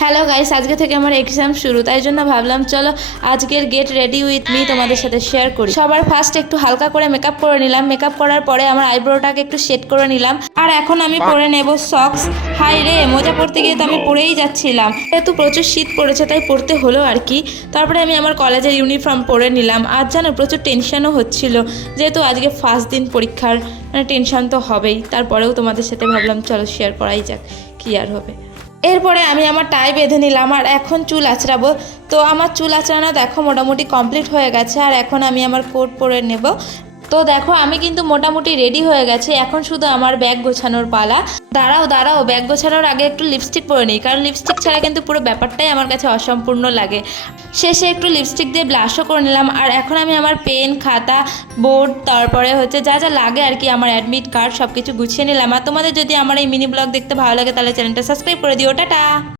Hello guys, আজকে থেকে আমার এক্সাম শুরু, তাই জন্য ভাবলাম চলো আজকের গেট রেডি উইথ মি তোমাদের সাথে শেয়ার করি। সবার ফার্স্ট একটু হালকা করে মেকআপ করে নিলাম। মেকআপ করার পরে আমার আইব্রোটাকে একটু সেট করে নিলাম। আর এখন আমি পরে নেব সক্স। হাই রে, মোজা পরতে গিয়ে তো আমি পরেই যাচ্ছিলাম, যেহেতু প্রচুর শীত পড়েছে তাই পরতে হলো আর কি। তারপরে আমি আমার কলেজের ইউনিফর্ম পরে নিলাম। আজ জানো প্রচুর টেনশনও হচ্ছিল, যেহেতু আজকে ফার্স্ট দিন পরীক্ষার, মানে টেনশন তো হবেই। তারপরেও তোমাদের সাথে ভাবলাম চলো শেয়ার করাই যাক, কি আর হবে। এরপরে আমি আমার টাই বেঁধে নিলাম আর এখন চুল আঁচড়াবো। তো আমার চুল আঁচড়ানো দেখো মোটামুটি কমপ্লিট হয়ে গেছে। আর এখন আমি আমার কোট পরে নেব। তো দেখো আমি কিন্তু মোটামুটি রেডি হয়ে গেছে, এখন শুধু আমার ব্যাগ গোছানোর পালা। দাঁড়াও, ব্যাগ গোছানোর আগে একটু লিপস্টিক পরে নিই, কারণ লিপস্টিক ছাড়া কিন্তু পুরো ব্যাপারটাই আমার কাছে অসম্পূর্ণ লাগে। শেষে একটু লিপস্টিক দিয়ে ব্লাশও করে নিলাম। আর এখন আমি আমার পেন, খাতা, বোর্ড, তারপরে হচ্ছে যা যা লাগে আর কি, আমার অ্যাডমিট কার্ড সব কিছু গুছিয়ে নিলাম। আর তোমাদের যদি আমার এই মিনি ব্লগ দেখতে ভালো লাগে তাহলে চ্যানেলটা সাবস্ক্রাইব করে দিও। টাটা।